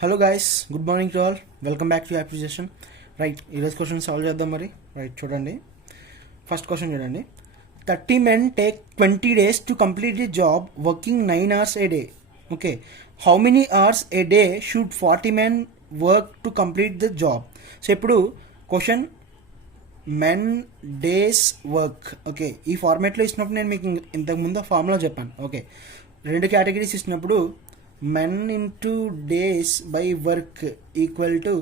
Hello guys, good morning to all. Welcome back to appreciation. Right, ఈరోజు question solve చేద్దాం మరి. Right, చూడండి. First question చూడండి. 30 men take 20 days to complete the job working 9 hours a day. Okay. How many hours a day should 40 men work to complete the job? So ఇప్పుడు question men days work. Okay, ఈ ఫార్మాట్లో ఇచ్చినప్పుడు నేను మీకు ఇంతకుముందు formula చెప్పాను. Okay, రెండు categories ఇచ్చినప్పుడు men into days by work equal to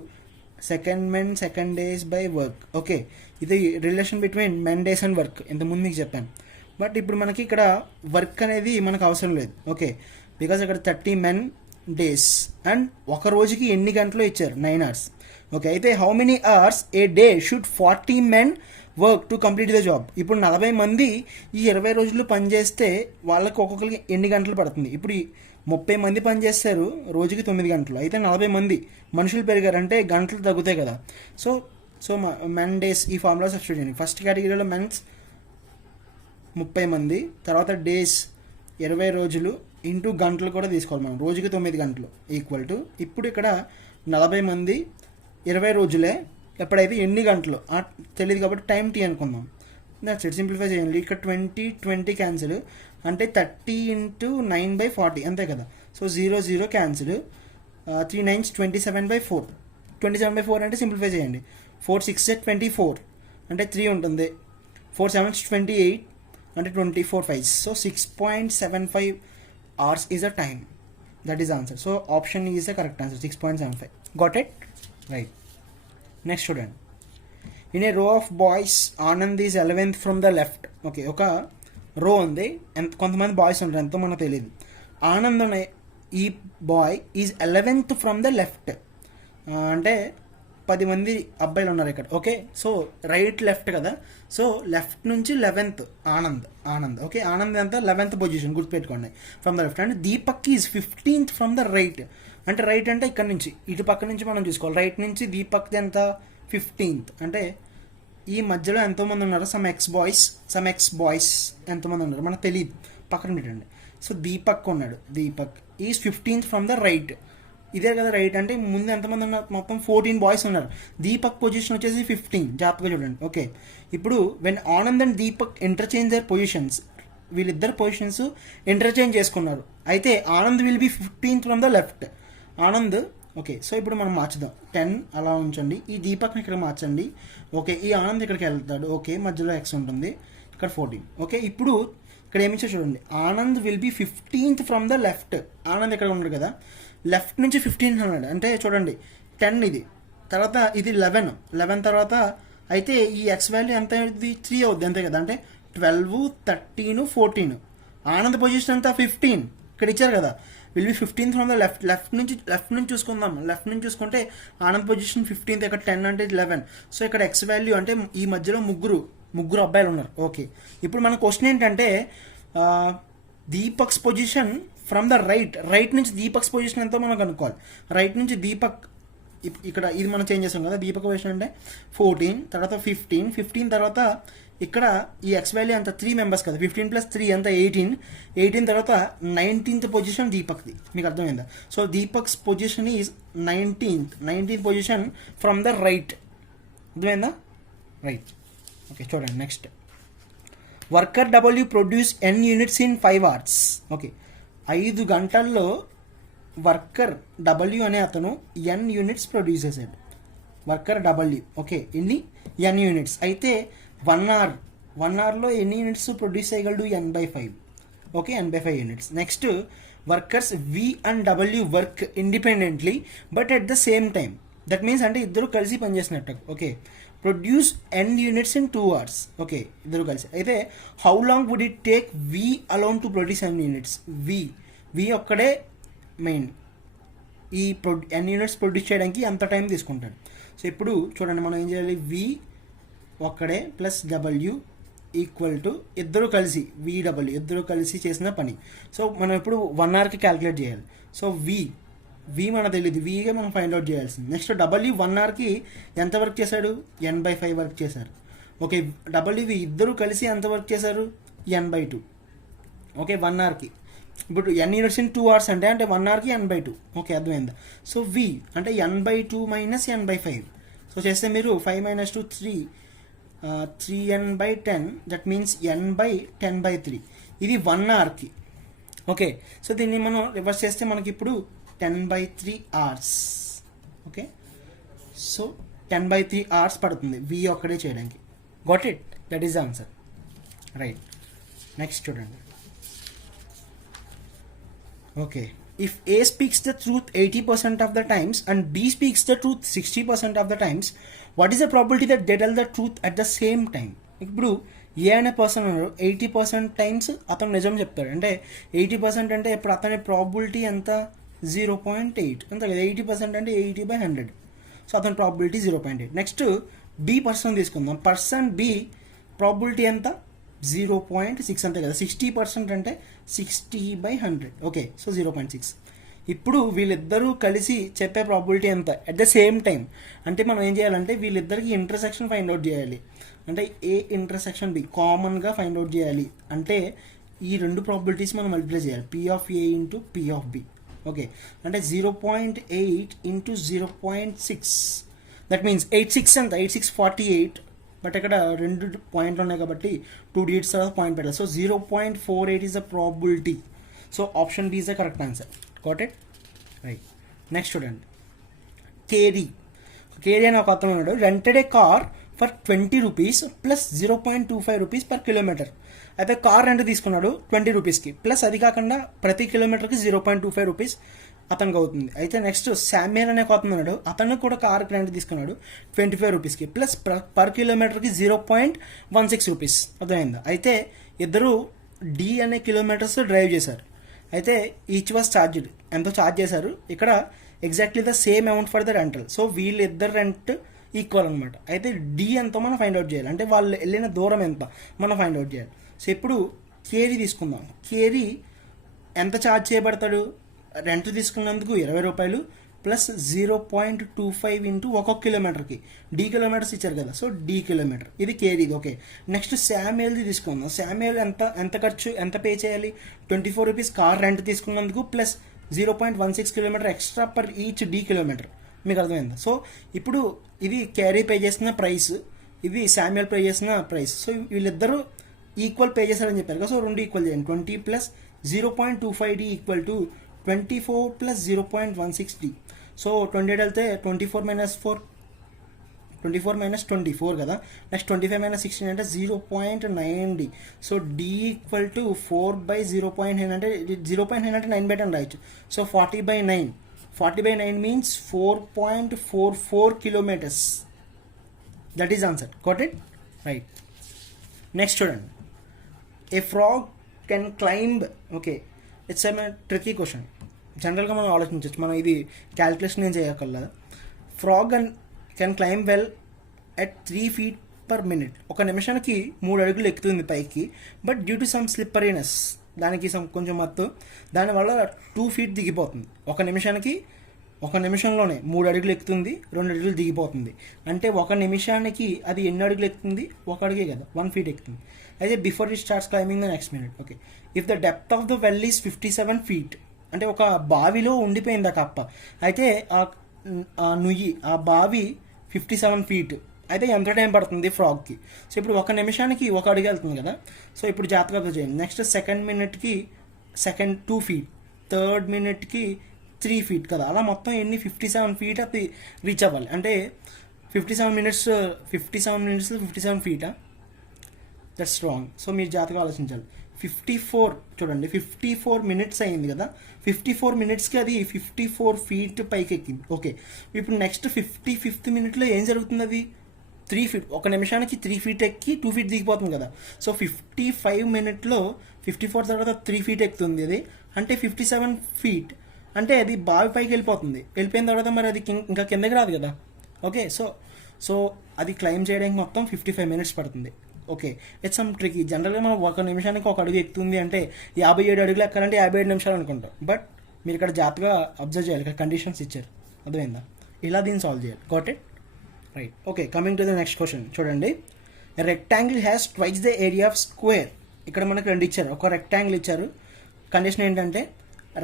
second men second days by work. Okay, ఇది relation between men days and work ఇంతకుముందు మీకు చెప్పాను. బట్ ఇప్పుడు మనకి ఇక్కడ వర్క్ అనేది మనకు అవసరం లేదు. ఓకే, బికాజ్ ఇక్కడ 30 మెన్ డేస్ అండ్ ఒక రోజుకి ఎన్ని గంటలు ఇచ్చారు, 9 hours. ఓకే, అయితే how many hours A day should 40 men work to complete the job. ఇప్పుడు 40 మంది ఈ 20 రోజులు పనిచేస్తే వాళ్ళకి ఒక్కొక్కరికి ఎన్ని గంటలు పడుతుంది? ఇప్పుడు 30 మంది పనిచేస్తారు రోజుకి 9 గంటలు. అయితే 40 మంది మనుషులు పెరిగారంటే గంటలు తగ్గుతాయి కదా. సో సో మెన్ డేస్ ఈ ఫార్ములా సబ్స్టిట్యూట్ చేయండి. ఫస్ట్ కేటగిరీలో మెన్స్ 30 మంది, తర్వాత డేస్ 20 రోజులు ఇంటూ గంటలు కూడా తీసుకోవాలి మనం. రోజుకి 9 గంటలు ఈక్వల్ టు, ఇప్పుడు ఇక్కడ 40 మంది 20 రోజులే, ఎప్పుడైతే ఎన్ని గంటలు తెలియదు కాబట్టి టైం టీ అనుకుందాం. దాట్స్ ఇట్, సింప్లిఫై చేయండి. ఇక్కడ 20 క్యాన్సిల్ అంటే 30 ఇంటూ 9/40 అంతే కదా. So 0 cancel, 3 9s 27/4. 27/4 అంటే సింప్లిఫై చేయండి. 4 6 24 అంటే 3 ఉంటుంది. 4 7 28 అంటే 24 5. So 6.75 hours is the time. That is the answer. So option E is the correct answer, 6.75. Got it? Right. Next student. In a row of boys, Anand is 11th from the left. Okay, ఒక రో ఉంది, కొంతమంది boys ఉంటారు, ఎంతో మనకు తెలియదు. ఆనంద్ అనే ఈ boy is 11th from the left. అంటే 10 మంది అబ్బాయిలు ఉన్నారు ఇక్కడ. ఓకే, సో రైట్ లెఫ్ట్ కదా. సో లెఫ్ట్ నుంచి 11th ఆనంద్. ఓకే, ఆనంద్ ఎంత 11th పొజిషన్ గుర్తుపెట్టుకోండి from the left. And Deepak is 15th from the right. అంటే రైట్ అంటే ఇక్కడ నుంచి ఇటు పక్క నుంచి మనం చూసుకోవాలి. రైట్ నుంచి దీపక్ ఎంత 15th. అంటే ఈ మధ్యలో ఎంతోమంది ఉన్నారు, సమ్ ఎక్స్ బాయ్స్ ఎంతమంది ఉన్నారు మనకు తెలియదు, పక్కన పెట్టండి. సో దీపక్ ఉన్నాడు, Deepak is 15th from the right. ఇదే కదా రైట్ అంటే. ముందు ఎంతమంది ఉన్నారు, మొత్తం 14 బాయ్స్ ఉన్నారు. దీపక్ పొజిషన్ వచ్చేసి 15, జాగ్రత్తగా చూడండి. ఓకే, ఇప్పుడు when Anand and Deepak interchange their positions, వీళ్ళిద్దరు పొజిషన్స్ ఇంటర్చేంజ్ చేసుకున్నారు. అయితే Anand will be 15th from the left. Anand. Okay, so ఇప్పుడు మనం మార్చుదాం. 10 అలా ఉంచండి, ఈ దీపక్ని ఇక్కడ మార్చండి. ఓకే, ఈ ఆనంద్ ఇక్కడికి వెళ్తాడు. ఓకే, మధ్యలో ఎక్స్ ఉంటుంది, ఇక్కడ 14. ఓకే, ఇప్పుడు ఇక్కడ ఏమిచ్చో చూడండి. Anand will be 15th from the left. Anand ఇక్కడ ఉన్నాడు కదా, లెఫ్ట్ నుంచి 15 అన్నాడు. అంటే చూడండి 10 ఇది, తర్వాత ఇది 11 తర్వాత అయితే ఈ ఎక్స్ వాల్యూ ఎంత అవుతుంది, 3 అవుద్ది అంతే కదా. అంటే 12 13 14. ఆనంద్ పొజిషన్ అంతా 15 ఇక్కడ ఇచ్చారు కదా. Will be 15th from the left నుంచి చూసుకుందాం. లెఫ్ట్ నుంచి చూసుకుంటే ఆనంద్ పొజిషన్ 15th, ఇక్కడ 10 అంటే 11. సో ఇక్కడ ఎక్స్ వాల్యూ అంటే ఈ మధ్యలో ముగ్గురు అబ్బాయిలు ఉన్నారు. ఓకే, ఇప్పుడు మన క్వశ్చన్ ఏంటంటే Deepak's position from the right నుంచి దీపక్స్ పొజిషన్ ఎంతో మనం కనుక్కోవాలి. రైట్ నుంచి దీపక్ ఇక్కడ ఇది మనం చేంజ్ చేస్తాం కదా. దీపక్ పొజిషన్ అంటే 14, తర్వాత 15 తర్వాత ఇక్కడ ఈ ఎక్స్ వాల్యూ అంత 3 మెంబర్స్ కదా. 15 + 3 అంత 18 తర్వాత 19th పొజిషన్ దీపక్ది. మీకు అర్థమైందా? So Deepak's position is 19th position from the right. అర్థమైందా? రైట్. ఓకే, చూడండి next. Worker W produce n units in 5 hours. Okay, 5 గంటల్లో వర్కర్ డబ్ల్యూ అనే అతను n units ప్రొడ్యూస్ చేశాడు. Worker W. ఓకే, ఎన్ని n units. అయితే 1 అవర్లో ఎన్ని యూనిట్స్ ప్రొడ్యూస్ చేయగలడు, n/5. Okay, n/5 units. Next, workers V and W work independently but at the same time. That means అంటే ఇద్దరు కలిసి పనిచేసినట్టు. Okay, produce n units in 2 hours. Okay, ఇద్దరు కలిసి. అయితే how long would it take V alone to produce n units? V ఒక్కడే మెయిన్ ఈ n units ప్రొడ్యూస్ చేయడానికి అంత టైం తీసుకుంటాడు. సో ఇప్పుడు చూడండి, మనం ఏం చేయాలి, వి ఒక్కడే ప్లస్ డబ్ల్యూ ఈక్వల్ టు ఇద్దరు కలిసి VW ఇద్దరు కలిసి చేసిన పని. సో మనం ఇప్పుడు 1 hourకి క్యాలిక్యులేట్ చేయాలి. సో వి మనకు తెలియదు, విగా మనం ఫైండ్ అవుట్ చేయాల్సింది. నెక్స్ట్ డబ్ల్యూ 1 hourకి ఎంత వర్క్ చేశాడు, n/5 వర్క్ చేశారు. ఓకే, డబ్ల్యూవి ఇద్దరు కలిసి ఎంత వర్క్ చేశారు, n/2. ఓకే, 1 hourకి ఇప్పుడు ఎన్ యూనిట్స్ ఇన్ 2 hours అంటే 1 hourకి n/2. ఓకే, అర్థమైందా? సో వి అంటే n/2 మైనస్ n/5. సో చేస్తే మీరు 5 - 2 3, 3n/10, దట్ మీన్స్ n/10/3. ఇది 1 hourకి. ఓకే, సో దీన్ని మనం రివర్స్ చేస్తే మనకి ఇప్పుడు 10/3 hours. ఓకే, సో 10/3 hours పడుతుంది వి ఒక్కడే చేయడానికి. Got it? That is the answer. Right, next చూడండి. Okay, if A speaks the truth 80% of the times and B speaks the truth 60% of the times, what is the probability that they tell the truth at the same time? ఇప్పుడు ఏ అనే person అన్నారు 80% times అతను నిజం చెప్తాడు. అంటే 80% అంటే ఇప్పుడు అతని ప్రాబిలిటీ ఎంత? 0.8 అంతే కదా. 80% అంటే 80/100. సో అతని ప్రాబిలిటీ 0.8. నెక్స్ట్ బి పర్సన్ తీసుకుందాం. పర్సన్ బి ప్రాబిలిటీ ఎంత? 0.6 అంతే కదా. 60% అంటే 60/100. Okay, so 0.6. ఇప్పుడు వీళ్ళిద్దరూ కలిసి చెప్పే ప్రాబిలిటీ ఎంత అట్ ద సేమ్ టైం? అంటే మనం ఏం చేయాలంటే వీళ్ళిద్దరికి ఇంటర్సెక్షన్ ఫైండ్ అవుట్ చేయాలి. అంటే ఏ ఇంటర్సెక్షన్ బి కామన్గా ఫైండ్ అవుట్ చేయాలి. అంటే ఈ రెండు ప్రాబిలిటీస్ మనం మల్టిప్లై చేయాలి. P of A into P of B. Okay, అంటే 0.8 ఇంటూ 0.6, దట్ మీన్స్ 86 ఎంత? 86 48. బట్ ఇక్కడ 2 పాయింట్లు ఉన్నాయి కాబట్టి 2 digits తర్వాత పాయింట్ పెట్టాలి. So 0.48 is the probability. So option B is the correct answer. Got it? Right, next చూడండి. కేరీ అని ఒక అతను ఉన్నాడు. Rented a car for 20 rupees plus 0.25 rupees per kilometre. అయితే కార్ రెంట్ తీసుకున్నాడు 20 rupeesకి, ప్లస్ అది కాకుండా ప్రతి కిలోమీటర్కి 0.25 rupees అతనికి అవుతుంది. అయితే నెక్స్ట్ శామ్యుయల్ అనే ఒక అతను ఉన్నాడు. అతను కూడా కార్ రెంట్ తీసుకున్నాడు 25 rupeesకి, ప్లస్ పర్ కిలోమీటర్కి 0.16 rupees. అర్థమైందా? అయితే ఇద్దరు డి అనే కిలోమీటర్స్ డ్రైవ్ చేశారు. అయితే ఈచ్ వాస్ ఛార్జ్డ్. ఎంతో ఛార్జ్ చేశారు. ఇక్కడ exactly the same amount for the rental. So వీళ్ళిద్దరు రెంట్ ఈక్వల్ అనమాట. అయితే డి ఎంతో మనం ఫైండ్ అవుట్ చేయాలి. అంటే వాళ్ళు వెళ్ళిన దూరం ఎంత మనం ఫైండ్ అవుట్ చేయాలి. సో ఇప్పుడు కేరీ తీసుకుందాం. కేరీ ఎంత ఛార్జ్ చేయబడతాడు? రెంట్ తీసుకున్నందుకు 20 రూపాయలు ప్లస్ 0.25 ఇంటూ ఒక్కొక్క కిలోమీటర్కి. డి కిలోమీటర్స్ ఇచ్చారు కదా, సో డి కిలోమీటర్. ఇది కేరీది. ఓకే, నెక్స్ట్ శామ్యుయల్ది తీసుకుందాం. శామ్యుయల్ ఎంత ఖర్చు ఎంత పే చేయాలి? 24 rupees కార్ రెంట్ తీసుకున్నందుకు plus 0.16 kilometer extra per each D kilometre. మీకు అర్థమైందా? సో ఇప్పుడు ఇది క్యారీ పే చేసిన ప్రైస్, ఇది శామ్యుయల్ పే చేసిన ప్రైస్. సో వీళ్ళిద్దరూ ఈక్వల్ పే చేశారని చెప్పారు కదా. సో రెండు ఈక్వల్ చేయండి. 20 plus 0.25 D equal to 24 plus 0.16 D. So 28 వెళ్తే 24 మైనస్ 4, 24 మైనస్ 24 కదా. నెక్స్ట్ 25 మైనస్ 16 అంటే 0.9 D. So D equal to 4/0.9 అంటే 0.9 అంటే 9/10 రాయొచ్చు. So 40/9. 40/9 means 4.44 kilometers. That is answer. Got it? Right. Next చూడండి. A frog can climb. Okay, it's a tricky question. జనరల్గా మనం ఆలోచించవచ్చు. మనం ఇది క్యాల్కులేషన్ ఏం చేయక్కర్లేదు. Frog can claim well at 3 feet per minute. ఒక నిమిషానికి 3 అడుగులు ఎక్కుతుంది పైకి. బట్ డ్యూ టు సమ్ స్లిప్పరీనెస్, దానికి కొంచెం మత్తు, దానివల్ల 2 feet దిగిపోతుంది. ఒక నిమిషంలోనే 3 అడుగులు ఎక్కుతుంది, 2 అడుగులు దిగిపోతుంది. అంటే ఒక నిమిషానికి అది ఎన్ని అడుగులు ఎక్కుతుంది? 1 అడుగే కదా, 1 feet ఎక్కుతుంది. అయితే before it starts climbing the next minute. Okay, if the depth of the well is 57 feet, అంటే ఒక బావిలో ఉండిపోయింది ఆ కప్ప. అయితే ఆ నుయ్యి, ఆ బావి 57 feet. అయితే ఎంత టైం పడుతుంది ఫ్రాగ్కి? సో ఇప్పుడు ఒక నిమిషానికి 1 అడుగు వెళ్తుంది కదా. సో ఇప్పుడు జాగ్రత్తగా చేయండి. నెక్స్ట్ సెకండ్ మినిట్కి 2 feet, థర్డ్ మినిట్కి 3 feet కదా. అలా మొత్తం ఎన్ని 57 feet అది రీచ్ అవ్వాలి. అంటే 57 minutes 57 feet. That's wrong. So మీరు జాగ్రత్తగా ఆలోచించాలి. 54 చూడండి, 54 minutes అయింది కదా. 54 minutesకి అది 54 feet పైకి ఎక్కింది. ఓకే, ఇప్పుడు నెక్స్ట్ 55th minute ఏం జరుగుతుంది? అది 3 feet, ఒక నిమిషానికి 3 feet ఎక్కి 2 feet దిగిపోతుంది కదా. సో 55 minutesలో 54 తర్వాత 3 feet ఎక్కుతుంది అది. అంటే 57 feet. అంటే అది బావి పైకి వెళ్ళిపోయిన తర్వాత మరి అది ఇంకా కిందకి రాదు కదా. ఓకే, సో అది క్లైమ్ చేయడానికి మొత్తం 55 minutes పడుతుంది. Okay, it's some tricky. జనరల్గా మనం ఒక నిమిషానికి 1 అడుగు ఎక్కుతుంది అంటే 57 అడుగులు ఎక్కాలంటే 57 నిమిషాలు అనుకుంటాం. బట్ మీరు ఇక్కడ జాగ్రత్తగా అబ్జర్వ్ చేయాలి, ఇక్కడ కండిషన్స్ ఇచ్చారు. అర్థమైందా? ఇలా దీన్ని సాల్వ్ చేయాలి. Got it? Right. Okay, coming to the next question చూడండి. Rectangle has twice the area of square. ఇక్కడ మనకు 2 ఇచ్చారు. ఒక రెక్టాంగిల్ ఇచ్చారు, కండిషన్ ఏంటంటే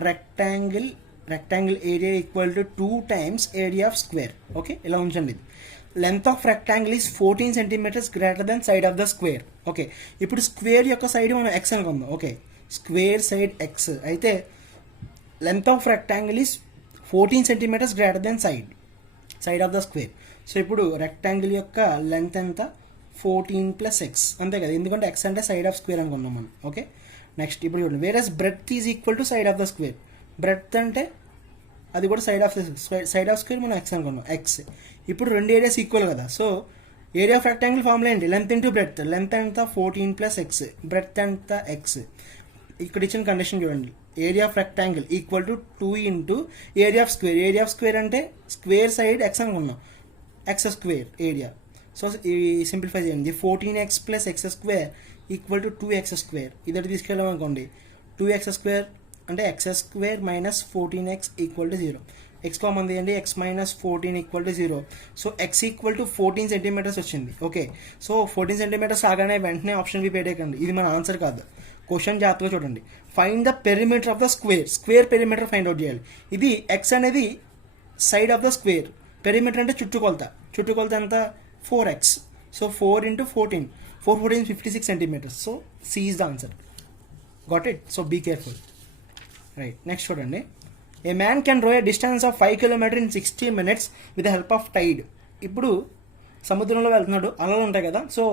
rectangle area equal to 2 times area of square. Okay, ఇలా ఉంచండి. ఇది length of rectangle is 14 centimeters greater than side of the square. Okay, ఇప్పుడు స్క్వేర్ యొక్క సైడ్ మనం ఎక్స్ అనుకుందాం. ఓకే, స్క్వేర్ సైడ్ ఎక్స్ అయితే length of rectangle is 14 centimeters greater than side of the square. So ఇప్పుడు rectangle యొక్క length ఎంత? 14 + x, అంతే కదా, ఎందుకంటే x అంటే సైడ్ ఆఫ్ స్క్వేర్ అనుకున్నాం మనం. ఓకే, నెక్స్ట్ ఇప్పుడు చూడండి, whereas breadth is equal to side of the square. Breadth అంటే అది కూడా సైడ్ ఆఫ్ స్క్వేర్ మనం ఎక్స్ అనుకున్నాం, ఎక్స్. ఇప్పుడు రెండు ఏరియాస్ ఈక్వల్ కదా, so area of rectangle formula ఏంటి? Length into breadth. లెంత్ ఎంత? 14 + x, బ్రెడ్త్ ఎంత? x. ఇక్కడ ఇచ్చిన కండిషన్ చూడండి, area of rectangle equal to 2 into area of square. Area of square అంటే స్క్వేర్ సైడ్ ఎక్స్ అనుకున్నాం, ఎక్స్ స్క్వేర్ ఏరియా. సో ఈ simplify చేయండి, 14x + x² equal to 2x square. ఇదటి తీసుకెళ్ళామనుకోండి, 2x స్క్వేర్ అంటే x² - 14x equal to 0. x common తీయండి, x - 14 equal to 0. So x equal to 14 centimeters వచ్చింది. Okay, so 14 centimeters ఆగానే వెంటనే ఆప్షన్ బి పెట్టేయకండి, ఇది మన ఆన్సర్ కాదు. క్వశ్చన్ జాగ్రత్తగా చూడండి. Find the perimeter of the square perimeter find out చేయాలి. ఇది x అనేది side of the square, perimeter అంటే చుట్టుకొలత ఎంత? 4x. So 4 × 14, 4 × 14 56 centimeters. So C is the answer. Got it? So be careful. Right, next చూడండి. A man can row a distance of 5 kilometers in 60 minutes with the help of tide. ఇప్పుడు సముద్రంలో వెళ్తున్నాడు, అలలు ఉంటాయి కదా, సో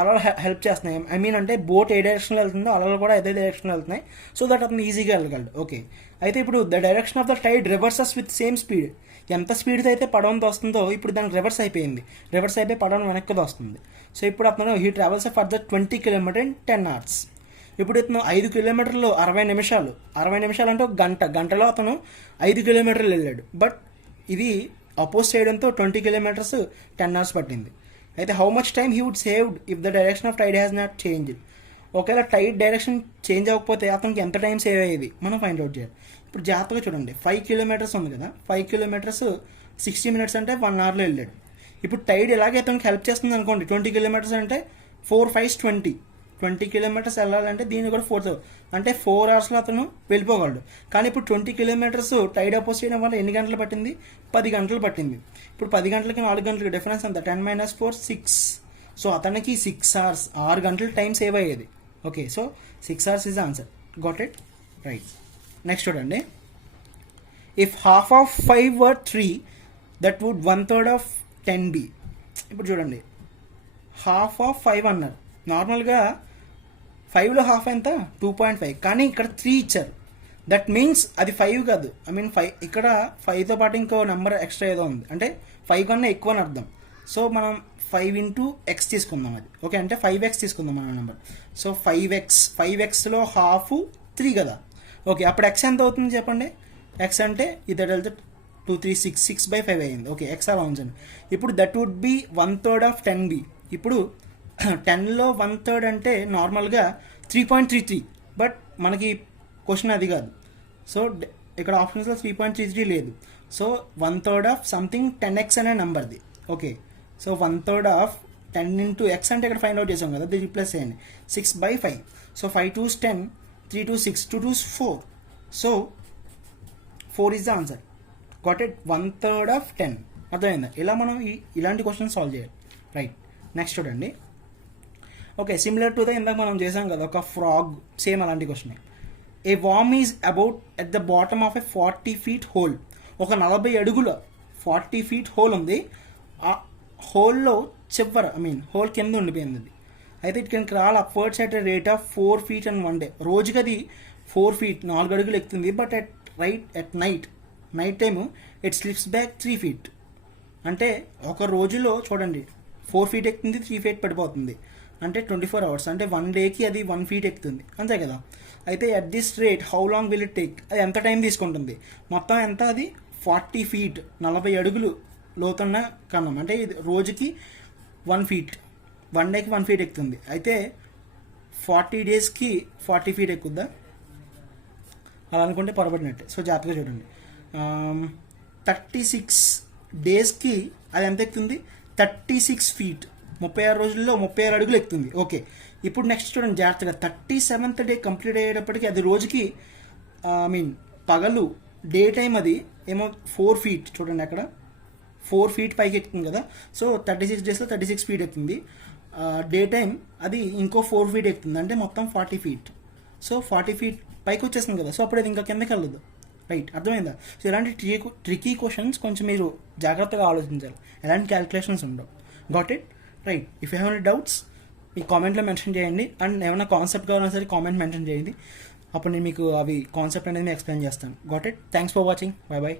అలలు help చేస్తున్నాయి. I mean అంటే బోట్ ఏ డైరెక్షన్లో వెళ్తుందో అలలు కూడా అదే డైరెక్షన్లో వెళ్తున్నాయి, సో దట్ అతను ఈజీగా వెళ్ళగలడు. ఓకే, అయితే ఇప్పుడు the direction of the tide reverses with same speed. ఎంత స్పీడ్తో అయితే పడవంతో వస్తుందో ఇప్పుడు దానికి రివర్స్ అయిపోయింది, రివర్స్ అయిపోయి పడవం వెనక్కి వస్తుంది. సో ఇప్పుడు అతను he travels further 20 kilometers in 10 hours. ఇప్పుడు ఇతను 5 kilometers 60 నిమిషాలు అంటే ఒక గంటలో అతను 5 kilometers వెళ్ళాడు. బట్ ఇది అపోజ్ చేయడంతో 20 kilometers 10 hours పట్టింది. అయితే how much time he would saved if the direction of tide has not change. ఒకవేళ టైడ్ డైరెక్షన్ చేంజ్ అవ్వకపోతే అతనికి ఎంత టైం సేవ్ అయ్యేది మనం ఫైండ్ అవుట్ చేయాలి. ఇప్పుడు జాగ్రత్తగా చూడండి, 5 kilometers ఉంది కదా, 5 kilometers 60 minutes అంటే 1 hourలో వెళ్ళాడు. ఇప్పుడు టైడ్ ఇలాగే అతనికి హెల్ప్ చేస్తుంది అనుకోండి, 20 kilometers అంటే 4 × 5 = 20 kilometers వెళ్ళాలంటే దీన్ని కూడా 4 అంటే 4 hoursలో అతను వెళ్ళిపోగలడు. కానీ ఇప్పుడు 20 kilometers టైడ్ అపోజ్ చేయడం వల్ల ఎన్ని గంటలు పట్టింది? 10 గంటలు పట్టింది. ఇప్పుడు 10 గంటలకి 4 గంటలకి డిఫరెన్స్ అంత 10 - 4 6. సో అతనికి 6 hours 6 గంటలు టైం సేవ్ అయ్యేది. Okay, so 6 hours is answer. Got it? Right. Next చూడండి, if half of 5 were 3, that would 1/3 of 10 be. ఇప్పుడు చూడండి, half of 5 అన్నారు. నార్మల్గా 5లో హాఫ్ ఎంత? 2.5, కానీ ఇక్కడ 3 ఇచ్చారు. దట్ మీన్స్ అది 5 కాదు, ఐ మీన్ 5 ఇక్కడ 5తో పాటు ఇంకో నెంబర్ ఎక్స్ట్రా ఏదో ఉంది, అంటే 5 కన్నా ఎక్కువ అని అర్థం. సో మనం 5 × x తీసుకుందాం అది. ఓకే, అంటే 5x తీసుకుందాం మన నెంబర్. సో 5xలో హాఫ్ 3 కదా. ఓకే, అప్పుడు x ఎంత అవుతుంది చెప్పండి? x అంటే ఇది వెళ్తే 2 3 6 6/5 అయ్యింది. ఓకే, x అలా ఉంచండి. ఇప్పుడు that would be 1/3 of 10b. ఇప్పుడు 10లో 1/3 అంటే నార్మల్గా 3.33, బట్ మనకి క్వశ్చన్ అది కాదు. సో ఇక్కడ ఆప్షన్స్లో 3.33 లేదు. సో 1/3 of సంథింగ్ 10x అనే నెంబర్ది. ఓకే, సో 1/3 of 10 × x అంటే ఇక్కడ ఫైండ్ అవుట్ చేసాం కదా, ఇది రిప్లేస్ చేయండి. 6/5. So 5 2s 10, 3 2 6, 2 2s 4. So 4 is the answer. Got it? 1/3 of 10. అర్థమైందా? ఇలా మనం ఇలాంటి క్వశ్చన్ సాల్వ్ చేయాలి. రైట్, నెక్స్ట్ చూడండి. ఓకే, సిమిలర్ టు ద ఇందాక మనం చేసాం కదా ఒక ఫ్రాగ్, సేమ్ అలాంటి question. A warm is about at the bottom of a 40 feet whole. ఒక 40 అడుగుల 40 feet హోల్ ఉంది. ఆ హోల్లో చివర హోల్ కింద ఉండిపోయింది అది. అయితే it can crawl upwards at a rate of 4 feet in 1 day. రోజుకి అది 4 feet 4 అడుగులు ఎక్కుతుంది. But at night time it slips back 3 feet. అంటే ఒక రోజులో చూడండి 4 feet ఎక్కుతుంది, 3 feet పడిపోతుంది, అంటే 24 hours, అంటే 1 dayకి అది 1 feet ఎక్కుతుంది, అంతే కదా. అయితే at this rate how long will it take, అది ఎంత టైం తీసుకుంటుంది? మొత్తం ఎంత? అది 40 feet 40 అడుగులు లోతున్న కన్నం, అంటే ఇది రోజుకి 1 feet, 1 dayకి 1 feet ఎక్కుతుంది. అయితే 40 daysకి 40 feet ఎక్కుద్దా? అలా అనుకుంటే పొరపడినట్టే. సో జాగ్రత్తగా చూడండి, 36 daysకి అది ఎంత ఎక్కుతుంది? 36 feet. 36 రోజుల్లో 36 అడుగులు ఎక్కుతుంది. ఓకే, ఇప్పుడు నెక్స్ట్ చూడండి జాగ్రత్తగా, 37th డే కంప్లీట్ అయ్యేటప్పటికి అది రోజుకి పగలు డే టైం అది ఏమో 4 feet చూడండి అక్కడ 4 feet పైకి ఎక్కుతుంది కదా. సో 36 డేస్లో 36 feet ఎక్కుతుంది. డే టైం అది ఇంకో 4 feet ఎక్కుతుంది, అంటే మొత్తం 40 feet. సో 40 feet పైకి వచ్చేస్తుంది కదా, సో అప్పుడు అది ఇంకా కిందకి వెళ్ళదు. రైట్, అర్థమైందా? సో ఇలాంటి ట్రికీ క్వశ్చన్స్ కొంచెం మీరు జాగ్రత్తగా ఆలోచించాలి, ఎలాంటి క్యాలిక్యులేషన్స్ ఉండవు. Got it? Right. If you have any doubts మీ కామెంట్లో మెన్షన్ చేయండి, అండ్ ఏమైనా కాన్సెప్ట్ కావాలన్నా సరే కామెంట్ మెన్షన్ చేయండి. అప్పుడు నేను మీకు అవి కాన్సెప్ట్ అనేది ఎక్స్ప్లెయిన్ చేస్తాను. Got it? Thanks for watching. By by.